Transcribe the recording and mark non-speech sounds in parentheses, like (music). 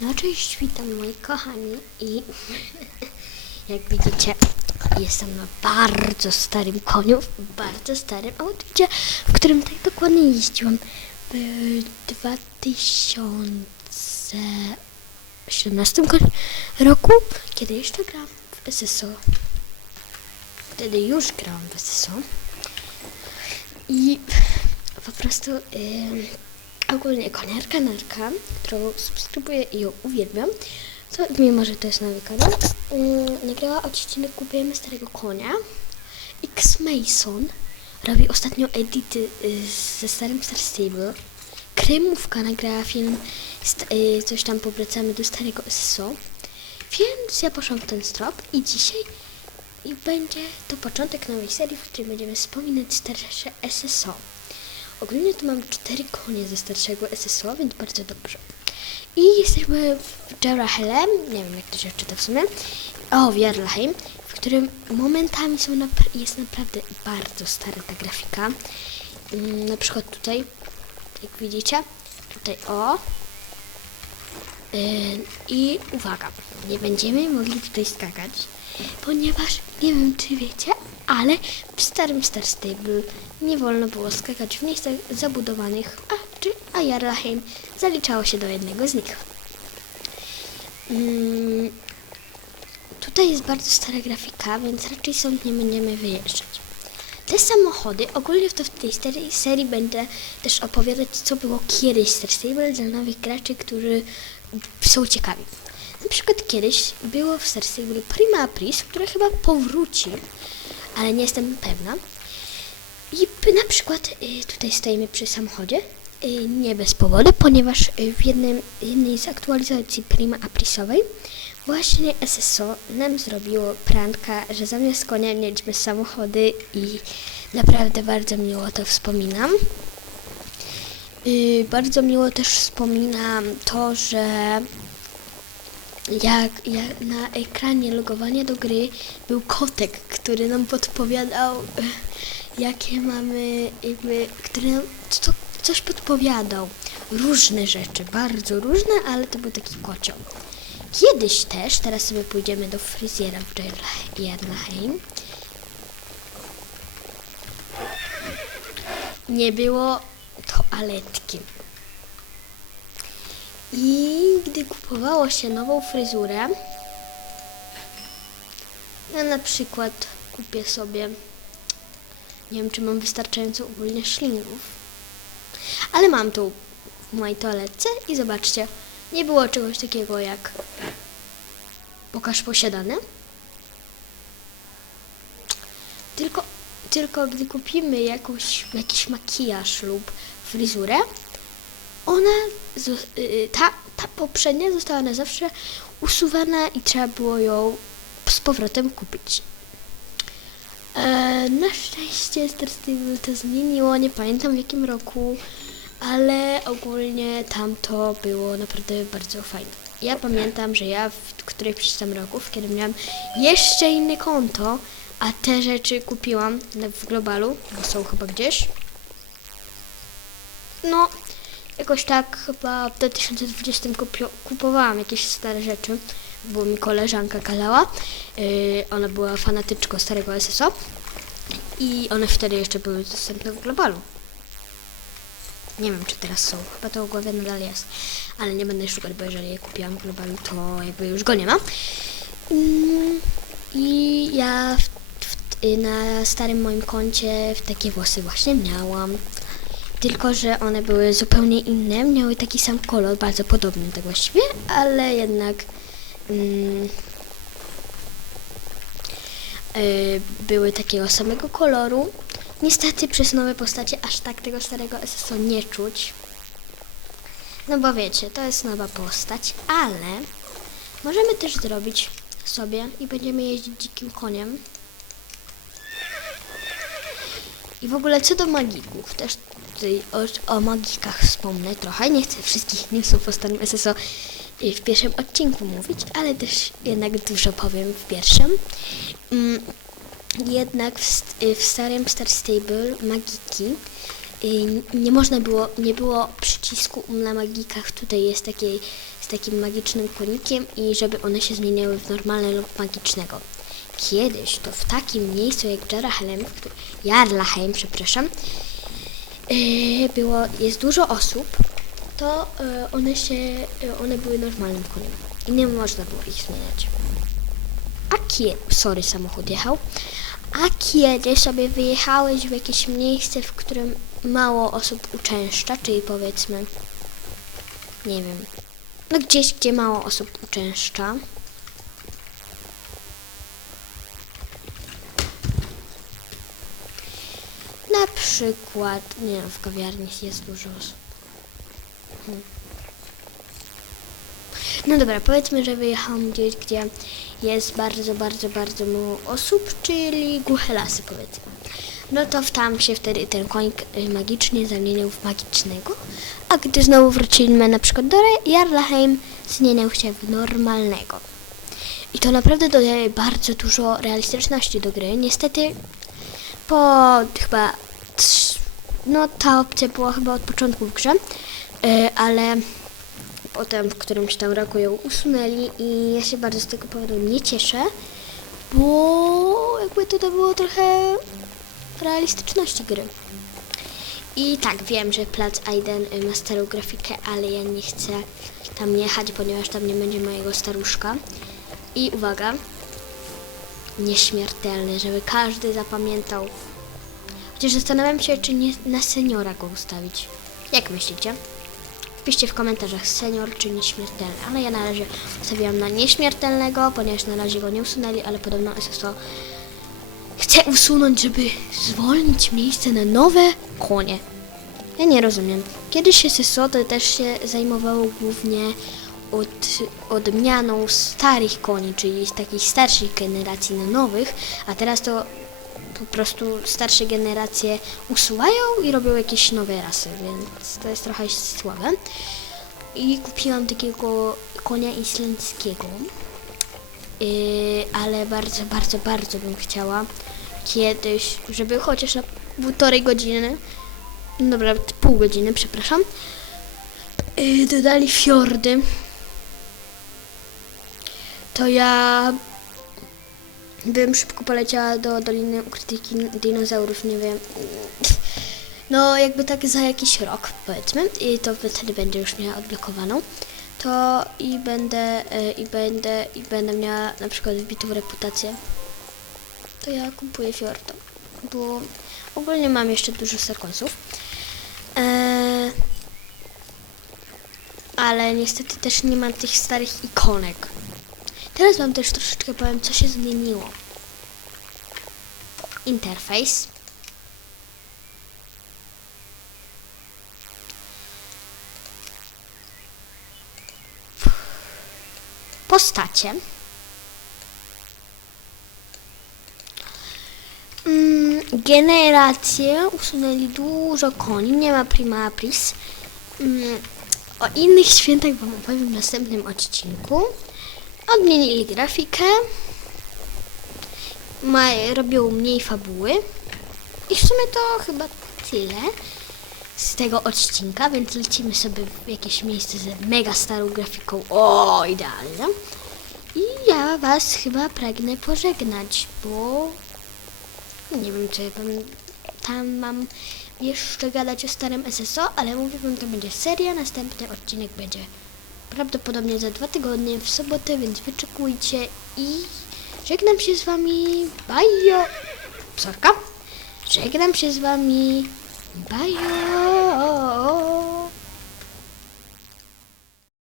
No cześć, witam moi kochani i (laughs) jak widzicie jestem na bardzo starym koniu, bardzo starym autobusie, w którym tak dokładnie jeździłam w 2017 ko- roku, kiedy jeszcze grałam w SSO. Wtedy już grałam w SSO i po prostu ym, ogólnie koniarka narka, którą subskrybuję i ją uwielbiam, to mimo, że to jest nowy kanał, yy, nagrała odcinek Kupujemy Starego Konia. X Mason robi ostatnio edity y, ze starym Star Stable. Kremówka nagrała film y, coś tam powracamy do starego SSO. Więc ja poszłam w ten strop i dzisiaj i będzie to początek nowej serii, w której będziemy wspominać starsze SSO. Ogólnie tu mam cztery konie ze starszego SSO, więc bardzo dobrze. I jesteśmy w Jarlahelem, nie wiem jak to się czyta w sumie, o, w Jarlaheim, w którym momentami są napra- jest naprawdę bardzo stara ta grafika. Mm, na przykład tutaj, jak widzicie, tutaj o. I uwaga, nie będziemy mogli tutaj skakać, ponieważ nie wiem czy wiecie, ale w starym Star Stable nie wolno było skakać w miejscach zabudowanych, a, czy, a Jarlaheim zaliczało się do jednego z nich. Mm, tutaj jest bardzo stara grafika, więc raczej stąd nie będziemy wyjeżdżać. Te samochody, ogólnie to w tej serii, będę też opowiadać, co było kiedyś Star Stable dla nowych graczy, którzy są ciekawi. Na przykład kiedyś było w Star Stable Prima Aprilis, która chyba powróci, ale nie jestem pewna. I na przykład y, tutaj stoimy przy samochodzie, y, nie bez powodu, ponieważ y, w jednym, jednej z aktualizacji Prima Aprisowej właśnie SSO nam zrobiło pranka, że zamiast konia mieliśmy samochody i naprawdę bardzo miło to wspominam. Bardzo miło też wspominam to, że jak, jak na ekranie logowania do gry był kotek, który nam podpowiadał, jakie mamy, jakby, który nam co, coś podpowiadał. Różne rzeczy, bardzo różne, ale to był taki kocioł. Kiedyś też, teraz sobie pójdziemy do fryzjera w Jarla- Jarlaheim. Nie było toaletki. I gdy kupowało się nową fryzurę, ja na przykład kupię sobie, nie wiem czy mam wystarczająco ogólnie szlingów, ale mam tu w mojej toaletce i zobaczcie, nie było czegoś takiego jak pokaż posiadane, tylko, tylko gdy kupimy jakąś, jakiś makijaż lub fryzurę, ona, zo- y, ta, ta poprzednia została na zawsze usuwana i trzeba było ją z powrotem kupić. E, na szczęście Stable to zmieniło, nie pamiętam w jakim roku, ale ogólnie tamto było naprawdę bardzo fajne. Ja pamiętam, że ja w którymś tam roku, kiedy miałam jeszcze inne konto, a te rzeczy kupiłam w globalu, bo są chyba gdzieś. No, Jakoś tak chyba w 2020 kupio- kupowałam jakieś stare rzeczy, bo mi koleżanka kazała. Yy, ona była fanatyczką starego SSO i one wtedy jeszcze były dostępne w globalu. Nie wiem, czy teraz są. Chyba to w głowie nadal jest. Ale nie będę szukać, bo jeżeli je kupiłam w globalu, to jakby już go nie ma. Mm, I ja w, w, y, na starym moim koncie takie włosy właśnie miałam. Tylko, że one były zupełnie inne, miały taki sam kolor, bardzo podobny tak właściwie, ale jednak mm, y, były takiego samego koloru. Niestety przez nowe postacie aż tak tego starego SSO nie czuć. No bo wiecie, to jest nowa postać, ale możemy też zrobić sobie i będziemy jeździć dzikim koniem. I w ogóle co do magików, też tutaj o, o magikach wspomnę trochę. Nie chcę wszystkich newsów o starym SSO w pierwszym odcinku mówić, ale też jednak dużo powiem w pierwszym. Mm, jednak w, y, w starym Star Stable magiki y, nie można było, nie było przycisku na magikach. Tutaj jest taki, z takim magicznym konikiem i żeby one się zmieniały w normalne lub magicznego. Kiedyś to w takim miejscu jak któ- Jarlaheim, przepraszam, było, jest dużo osób, to yy, one się, yy, one były normalnym koniem i nie można było ich zmieniać. A kiedy, sorry, samochód jechał, a kiedy sobie wyjechałeś w jakieś miejsce, w którym mało osób uczęszcza, czyli powiedzmy, nie wiem, no gdzieś, gdzie mało osób uczęszcza, na przykład, nie wiem, w kawiarni jest dużo osób. No dobra, powiedzmy, że wyjechałam gdzieś, gdzie jest bardzo, bardzo, bardzo mało osób, czyli głuche lasy powiedzmy. No to tam się wtedy ten konik y, magicznie zamieniał w magicznego, a gdy znowu wróciliśmy na przykład do Jarlaheim, zmieniał się w normalnego. I to naprawdę dodaje bardzo dużo realistyczności do gry. Niestety po chyba no ta opcja była chyba od początku w grze, ale potem w którymś tam roku ją usunęli i ja się bardzo z tego powodu nie cieszę, bo jakby to było trochę realistyczności gry. I tak, wiem, że Plac Aiden ma starą grafikę, ale ja nie chcę tam jechać, ponieważ tam nie będzie mojego staruszka. I uwaga, nieśmiertelny, żeby każdy zapamiętał. Chociaż zastanawiam się, czy nie na seniora go ustawić. Jak myślicie? Piszcie w komentarzach senior czy nieśmiertelny, ale ja na razie ustawiłam na nieśmiertelnego, ponieważ na razie go nie usunęli, ale podobno SSO chce usunąć, żeby zwolnić miejsce na nowe konie. Ja nie rozumiem. Kiedyś SSO to też się zajmowało głównie od, odmianą starych koni, czyli z takich starszych generacji na nowych, a teraz to po prostu starsze generacje usuwają i robią jakieś nowe rasy, więc to jest trochę słabe. I kupiłam takiego konia islandzkiego, yy, ale bardzo, bardzo, bardzo bym chciała kiedyś, żeby chociaż na półtorej godziny, no dobra, pół godziny, przepraszam, yy, dodali fiordy. To ja bym szybko poleciała do Doliny Ukrytych Dinozaurów, nie wiem. No, jakby tak za jakiś rok, powiedzmy, i to wtedy będzie już miała odblokowaną. To i będę, y, i będę, i będę miała na przykład wbitą reputację. To ja kupuję Fiordo, bo ogólnie mam jeszcze dużo serkonsów. Eee, ale niestety też nie mam tych starych ikonek. Teraz wam też troszeczkę powiem, co się zmieniło. Interfejs. Postacie. Mm, generacje. Usunęli dużo koni. Nie ma prima apris. Mm, o innych świętach wam opowiem w następnym odcinku. Odmienili grafikę. Ma, robią mniej fabuły. I w sumie to chyba tyle z tego odcinka, więc lecimy sobie w jakieś miejsce z mega starą grafiką. O, idealnie. I ja was chyba pragnę pożegnać, bo nie wiem, czy wam tam mam jeszcze gadać o starym SSO, ale mówię wam, to będzie seria, następny odcinek będzie prawdopodobnie za dwa tygodnie w sobotę, więc wyczekujcie i żegnam się z wami. Bajo! Sorka. Żegnam się z wami. Bajo!